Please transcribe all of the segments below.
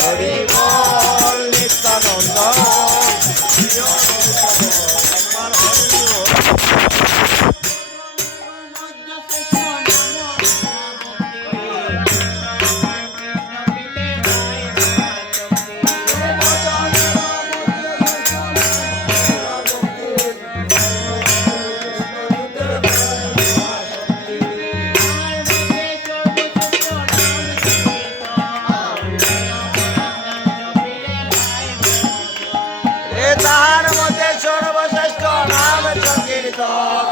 হরি বল নিত্যানন্দ তাহার মধ্যে সর্বশ্রেষ্ঠ নাম সংকীর্তন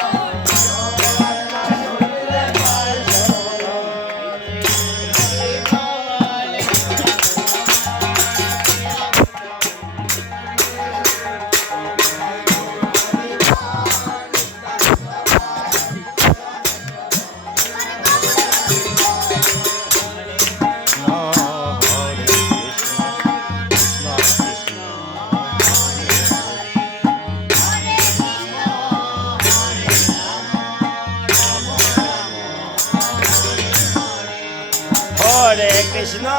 Hare Krishna,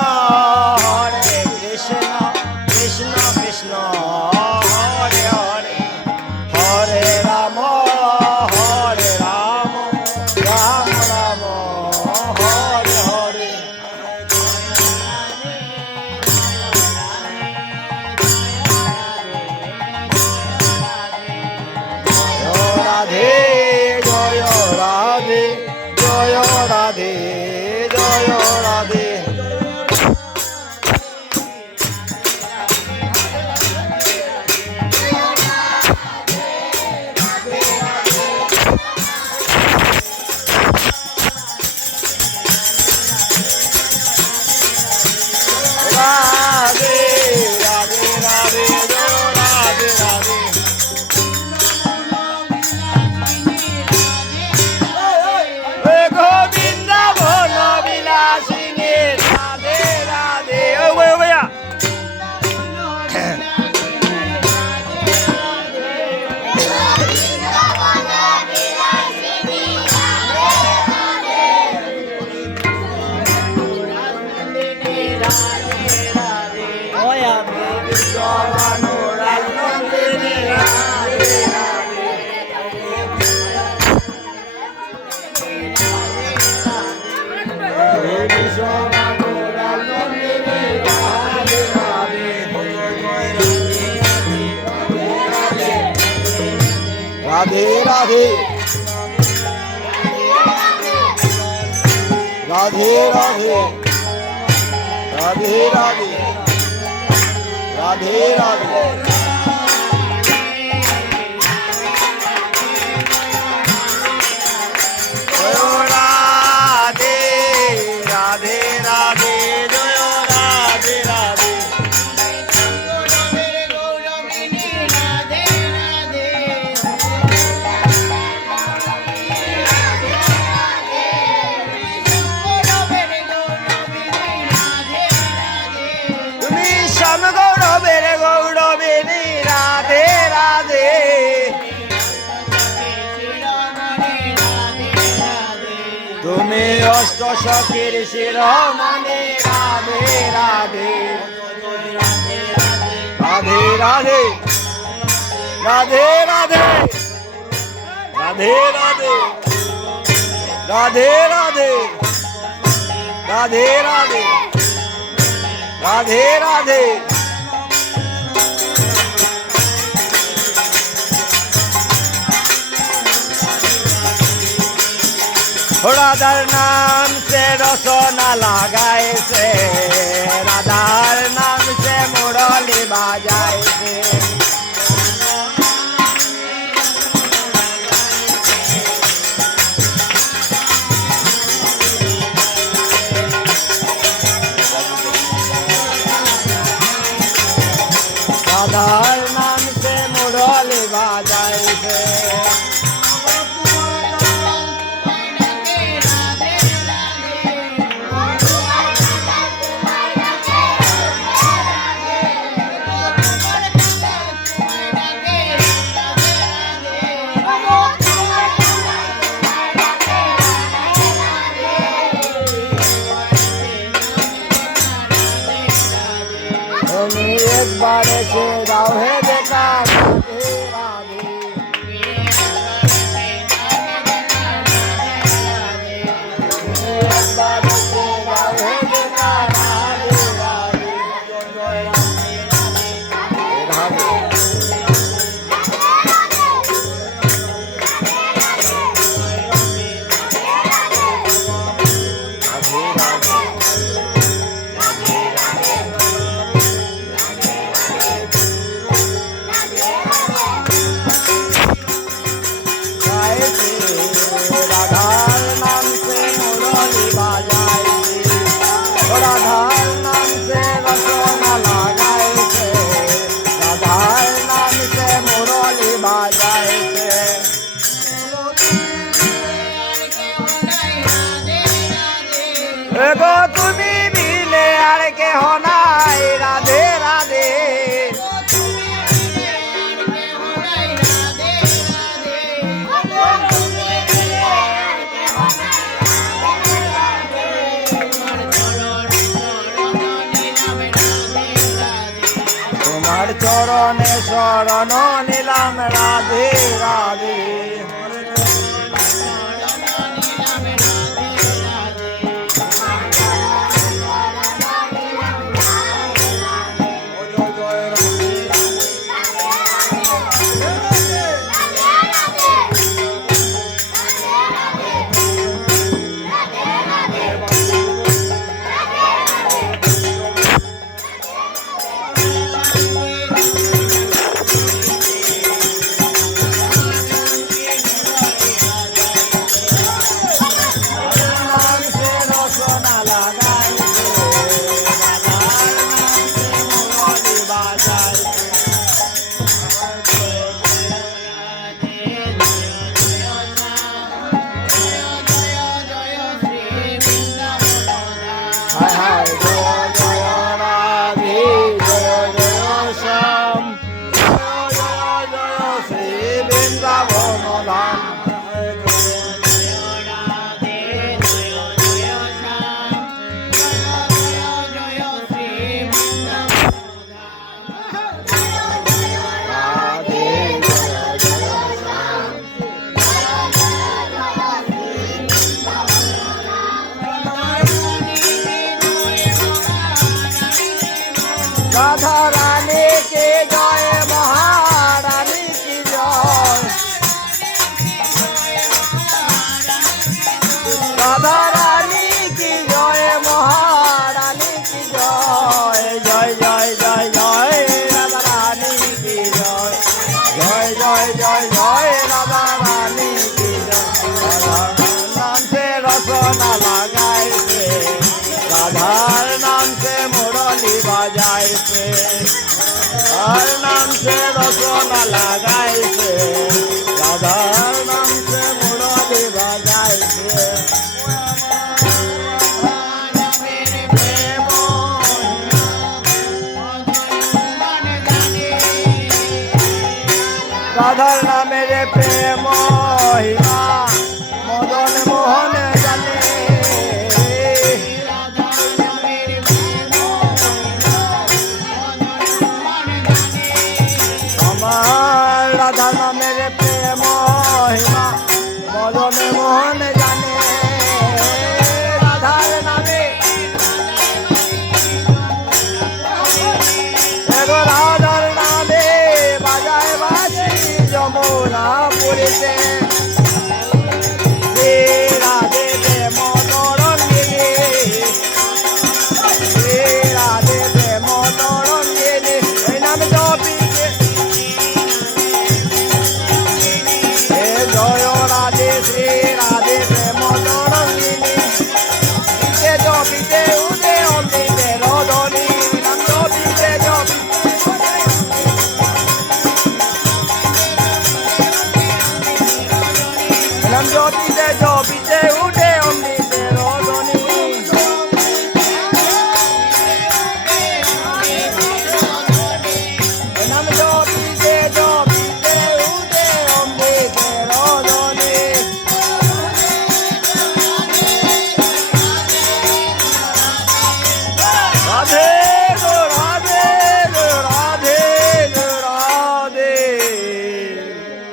Krishna Krishna, Hare Hare, Hare Rama, Rama Rama, Hare Hare. Radhe, Jaya Radhe, Jaya Radhe, Jaya Radhe. Radhe, Radhe, Radhe, Jaya Radhe, Radhe. Govinda Bhola Vilasini, Radhe, Radhe. Oh, wait, wait, yeah. Radhe Radhe Radhe Radhe Radhe Radhe Radhe Radhe Jaya Radhe Radhe Radhe Jaya Radhe Radhe তুমি শ্যাম গৌরবের গৌরবিনী রাধে রাধে তুমি অষ্ট সখীর শিরোমণি রাধে রাধে রাধে রাধে রাধে রাধে রাধে রাধে রাধে রাধে রাধে রাধে রাধে রাধে রাধার নাম সে রসনা লাগাইছে রাধার নাম সে মুরলি বাজাইছে রাধার নাম সে মুরলি বাজাইছে একবার এসে দাও হে দেখা রাধে রাধে একবার এসে দাও হে দেখা রাধে রাধে জয় রাধে রাধে গো তুমি মিলে আর কেহ নাই রাধে রাধে তোমার চরণে শরণ নিলাম রাধে রাধে राधा रानी की जय महारानी की जय राधा रानी की जय महारानी की जय जय जय जय जय राधा रानी की जय जय जय जय जय राधा रानी की जय नाम से रसना लगाए से राधार नाम से मुरली बजाए से हर नाम से रसोना लगाए से राधार नाम से मुरली बजाए से राधार नाम मेरे प्रेम महिमा मदन मोहन जाने राधा नाम मेरे प्रेम महिमा मदन मोहन जाने राधार नामे एगो राधार नामे बाजाए बासी जमुना पुरी से